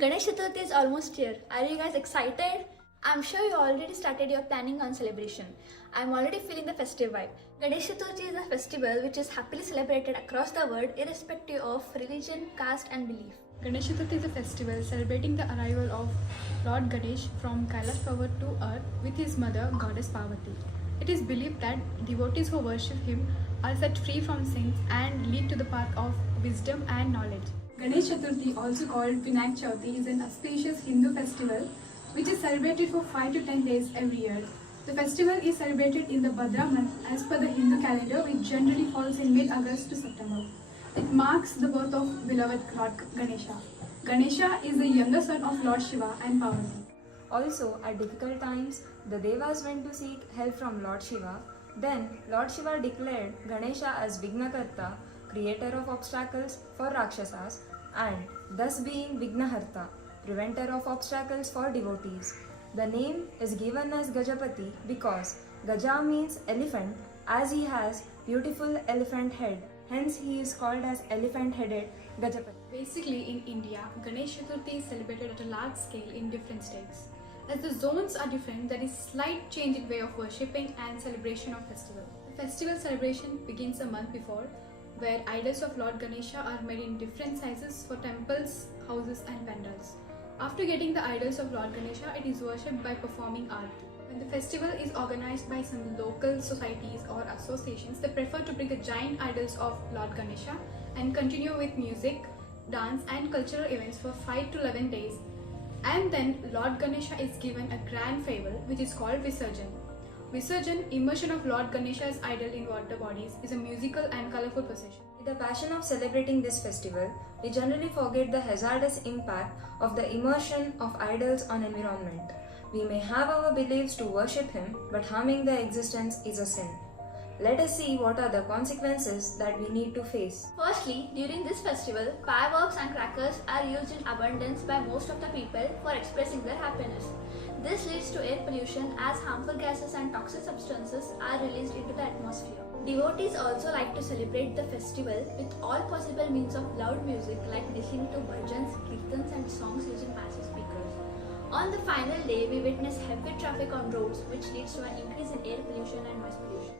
Ganesh Chaturthi is almost here. Are you guys excited? I'm sure you already started your planning on celebration. I'm already feeling the festive vibe. Ganesh Chaturthi is a festival which is happily celebrated across the world irrespective of religion, caste and belief. Ganesh Chaturthi is a festival celebrating the arrival of Lord Ganesh from Kailash Parvat to earth with his mother, Goddess Parvati. It is believed that devotees who worship him are set free from sins and lead to the path of wisdom and knowledge. Ganesh Chaturthi, also called Vinayak Chauthi, is an auspicious Hindu festival which is celebrated for 5 to 10 days every year. The festival is celebrated in the Bhadra month as per the Hindu calendar, which generally falls in mid-August to September. It marks the birth of beloved Lord Ganesha. Ganesha is the younger son of Lord Shiva and Parvati. Also, at difficult times, the Devas went to seek help from Lord Shiva. Then, Lord Shiva declared Ganesha as Vignakarta, creator of obstacles for Rakshasas, and thus being Vignaharta, preventer of obstacles for devotees. The name is given as Gajapati because Gaja means elephant, as he has beautiful elephant head. Hence, he is called as elephant-headed Gajapati. Basically, in India, Ganesh Chaturthi is celebrated at a large scale in different states. As the zones are different, there is slight change in way of worshipping and celebration of festival. The festival celebration begins a month before, where idols of Lord Ganesha are made in different sizes for temples, houses and pandals. After getting the idols of Lord Ganesha, it is worshipped by performing aarti. When the festival is organized by some local societies or associations, they prefer to bring the giant idols of Lord Ganesha and continue with music, dance and cultural events for 5 to 11 days. And then Lord Ganesha is given a grand farewell which is called Visarjan. Visarjan, immersion of Lord Ganesha's idol in water bodies, is a musical and colorful procession. With the passion of celebrating this festival, we generally forget the hazardous impact of the immersion of idols on environment. We may have our beliefs to worship him, but harming their existence is a sin. Let us see what are the consequences that we need to face. Firstly, during this festival, fireworks and crackers are used in abundance by most of the people for expressing their happiness. This leads to air pollution as harmful gases and toxic substances are released into the atmosphere. Devotees also like to celebrate the festival with all possible means of loud music like listening to bhajans, kirtans and songs using massive speakers. On the final day, we witness heavy traffic on roads which leads to an increase in air pollution and noise pollution.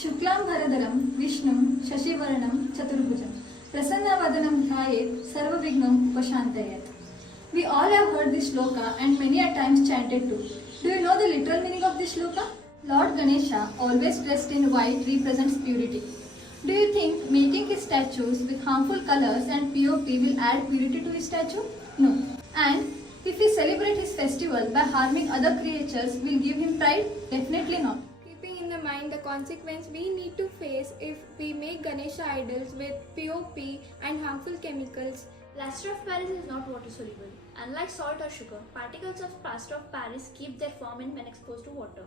शुक्लां भरधरं विष्णुं शशिवर्णं चतुर्भुजं प्रसन्नवदनं ध्यायेत् सर्वविघ्नम् उपशान्तयेत्. We all have heard this shloka and many a times chanted too. Do you know the literal meaning of this shloka? Lord Ganesha, always dressed in white, represents purity. Do you think making his statues with harmful colors and POP will add purity to his statue? No. And if we celebrate his festival by harming other creatures, will give him pride? Definitely not. Keeping in the mind the consequence we need to face if we make Ganesha idols with POP and harmful chemicals. Plaster of Paris is not water soluble. Unlike salt or sugar, particles of plaster of Paris keep their form in when exposed to water.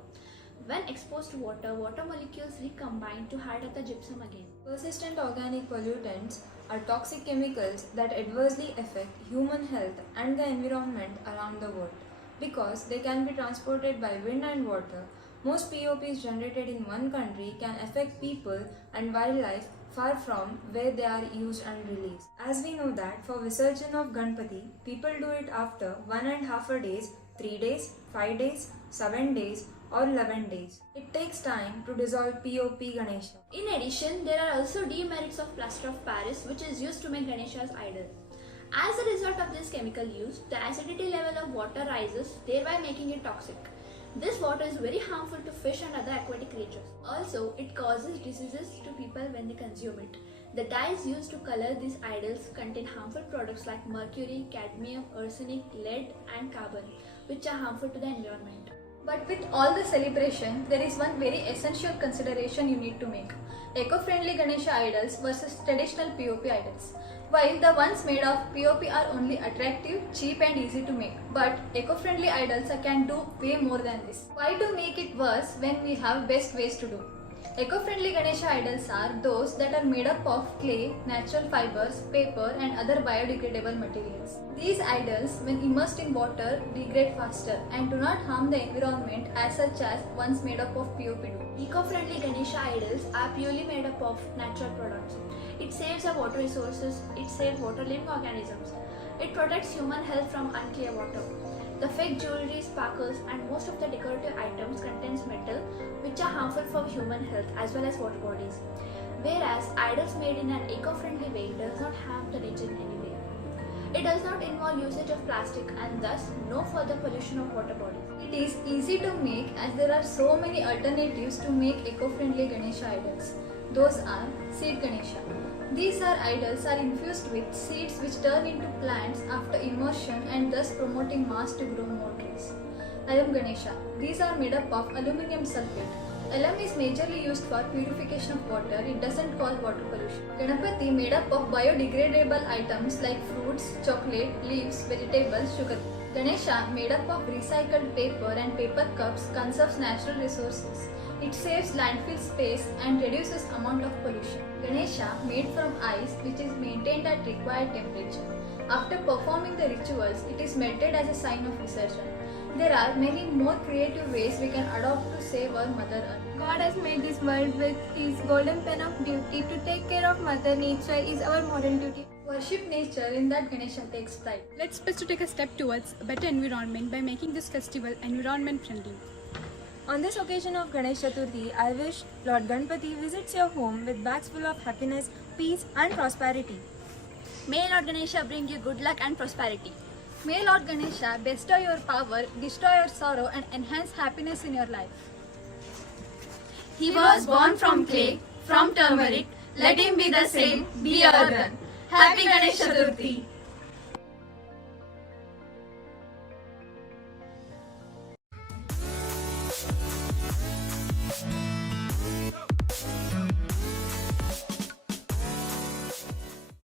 When exposed to water, water molecules recombine to harden the gypsum again. Persistent organic pollutants are toxic chemicals that adversely affect human health and the environment around the world. Because they can be transported by wind and water, most POPs generated in one country can affect people and wildlife far from where they are used and released. As we know that for Visarjan of Ganpati, people do it after 1.5 days, 3 days, 5 days, 7 days or 11 days. It takes time to dissolve POP Ganesha. In addition, there are also demerits of plaster of Paris which is used to make Ganesha's idol. As a result of this chemical use, the acidity level of water rises, thereby making it toxic. This water is very harmful to fish and other aquatic creatures. Also, it causes diseases to people when they consume it. The dyes used to color these idols contain harmful products like mercury, cadmium, arsenic, lead and carbon, which are harmful to the environment. But with all the celebration, there is one very essential consideration you need to make. Eco-friendly Ganesha idols versus traditional POP idols. While the ones made of POP are only attractive, cheap and easy to make, but eco-friendly idols can do way more than this. Why to make it worse when we have best ways to do? Eco-friendly Ganesha idols are those that are made up of clay, natural fibers, paper and other biodegradable materials. These idols, when immersed in water, degrade faster and do not harm the environment as such as ones made up of POP do. Eco-friendly Ganesha idols are purely made up of natural products. It saves our water resources, it saves water living organisms. It protects human health from unclear water. The fake jewelry, sparkles and most of the decorative items contains metal which are harmful for human health as well as water bodies. Whereas idols made in an eco-friendly way does not harm the nature in any way. It does not involve usage of plastic and thus no further pollution of water bodies. It is easy to make as there are so many alternatives to make eco-friendly Ganesha idols. Those are seed Ganesha. These idols are infused with seeds which turn into plants after immersion and thus promoting mass to grow more trees. Alum Ganesha. These are made up of aluminium sulfate. Alum is majorly used for purification of water. It doesn't cause water pollution. Ganapati made up of biodegradable items like fruits, chocolate, leaves, vegetables, sugar. Ganesha made up of recycled paper and paper cups conserves natural resources. It saves landfill space and reduces amount of pollution. Ganesha made from ice which is maintained at required temperature. After performing the rituals, it is melted as a sign of Visarjan. There are many more creative ways we can adopt to save our Mother Earth. God has made this world with his golden pen of duty. To take care of Mother Nature is our moral duty. Worship nature, in that Ganesha takes pride. Let's best to take a step towards a better environment by making this festival environment friendly. On this occasion of Ganesh Chaturthi, I wish Lord Ganpati visits your home with bags full of happiness, peace and prosperity. May Lord Ganesha bring you good luck and prosperity. May Lord Ganesha bestow your power, destroy your sorrow and enhance happiness in your life. He was born from clay, from turmeric. Let him be the same, be earthen. Happy Ganesh Chaturthi!